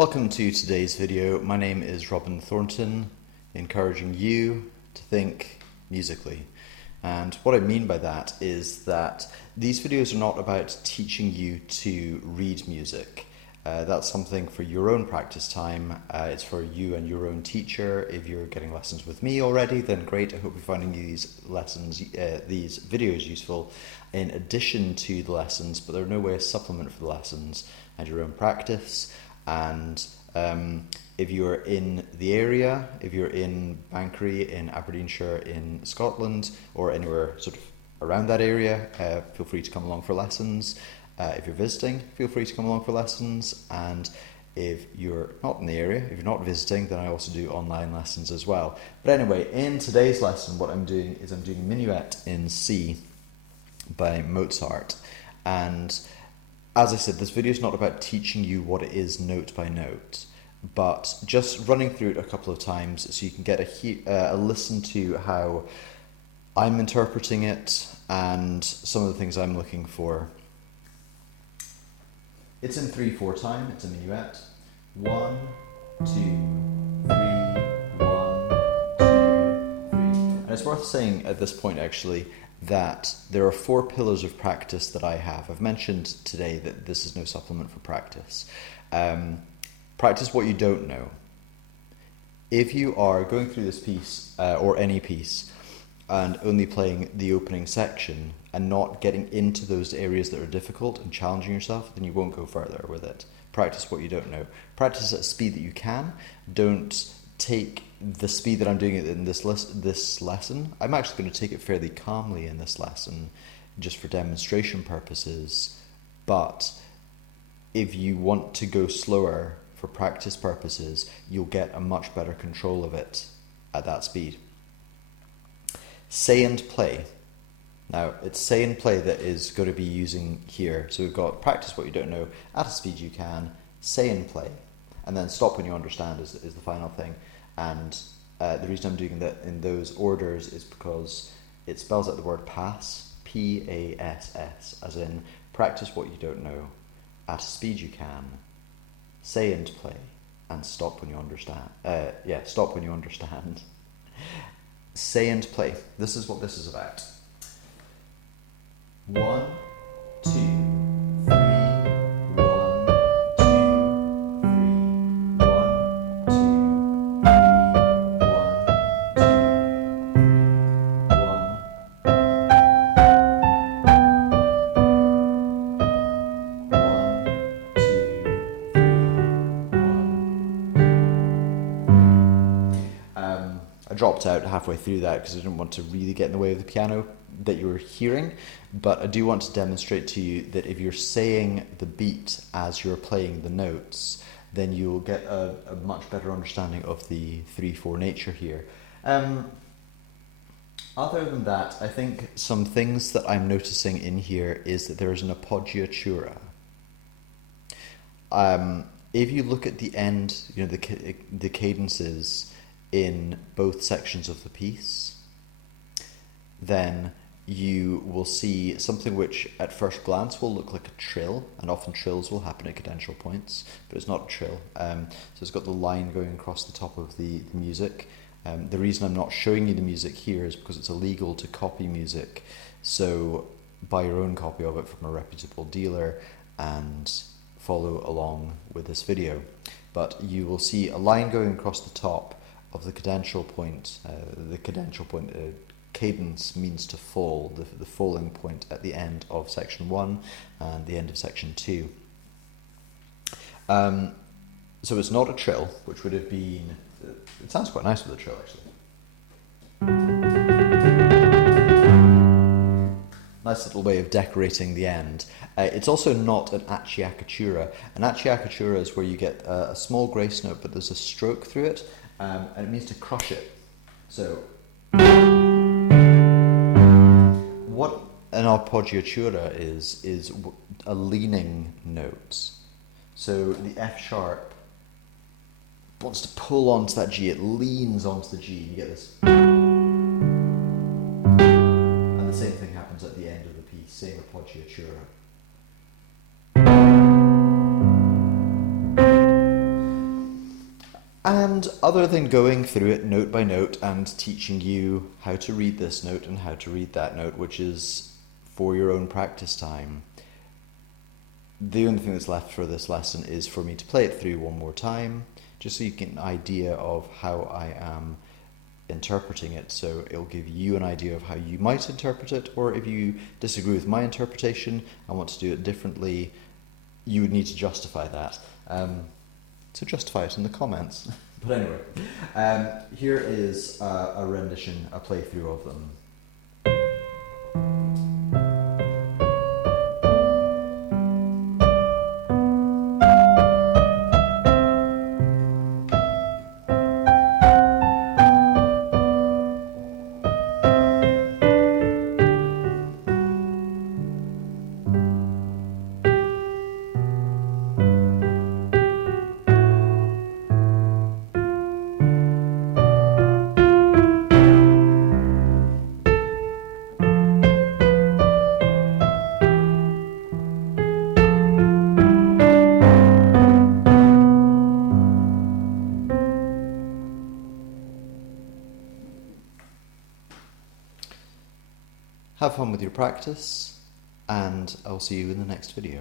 Welcome to today's video. My name is Robin Thornton, encouraging you to think musically. And what I mean by that is that these videos are not about teaching you to read music. That's something for your own practice time. It's for you and your own teacher. If you're getting lessons with me already, then great. I hope you're finding these videos useful in addition to the lessons, but they're no way a supplement for the lessons and your own practice. And if you're in the area, if you're in Banchory, in Aberdeenshire, in Scotland, or anywhere sort of around that area, feel free to come along for lessons. If you're visiting, feel free to come along for lessons. And if you're not in the area, if you're not visiting, then I also do online lessons as well. But anyway, in today's lesson, what I'm doing is I'm doing Minuet in C by Mozart. And as I said, this video is not about teaching you what it is note by note, but just running through it a couple of times so you can get a listen to how I'm interpreting it and some of the things I'm looking for. It's in 3/4 time, it's a minuet. 1, 2, 3, 1, 2, 3. And it's worth saying at this point actually that there are 4 pillars of practice that I have. I've mentioned today that this is no supplement for practice. Practice what you don't know. If you are going through this piece, or any piece, and only playing the opening section and not getting into those areas that are difficult and challenging yourself, then you won't go further with it. Practice what you don't know. Practice at a speed that you can. Don't take the speed that I'm doing it in this lesson. I'm actually going to take it fairly calmly in this lesson, just for demonstration purposes. But if you want to go slower for practice purposes, you'll get a much better control of it at that speed. Say and play. Now, it's say and play that is going to be using here. So we've got practice what you don't know at a speed you can, say and play, and then stop when you understand is the final thing. And the reason I'm doing that in those orders is because it spells out the word pass, P-A-S-S, as in practice what you don't know at a speed you can, say and play, and stop when you understand. Stop when you understand. Say and play. This is what this is about. 1, 2, 3, 1, 2, 3, 1, 2, 3, 1, 2, 3, 1. I dropped out halfway through that because I didn't want to really get in the way of the piano that you were hearing, but I do want to demonstrate to you that if you're saying the beat as you're playing the notes, then you'll get a much better understanding of the 3/4 nature here. Other than that, I think some things that I'm noticing in here is that there is an appoggiatura. If you look at the end, the cadences in both sections of the piece, then you will see something which at first glance will look like a trill, and often trills will happen at cadential points, but it's not a trill. So it's got the line going across the top of the music. The reason I'm not showing you the music here is because it's illegal to copy music, so buy your own copy of it from a reputable dealer and follow along with this video. But you will see a line going across the top of the cadential point. Cadence means to fall, the falling point at the end of section 1 and the end of section 2. So it's not a trill, which would have been, it sounds quite nice with a trill actually. Nice little way of decorating the end. It's also not an acciaccatura. An acciaccatura is where you get a small grace note, but there's a stroke through it, and it means to crush it. So what an appoggiatura is a leaning note. So the F sharp wants to pull onto that G, it leans onto the G, you get this. And the same thing happens at the end of the piece, same appoggiatura. And other than going through it note by note and teaching you how to read this note and how to read that note, which is for your own practice time, the only thing that's left for this lesson is for me to play it through one more time, just so you get an idea of how I am interpreting it. So it'll give you an idea of how you might interpret it, or if you disagree with my interpretation and want to do it differently, you would need to justify that. So justify it in the comments. But anyway, here is a rendition, a playthrough of them. Have fun with your practice, and I'll see you in the next video.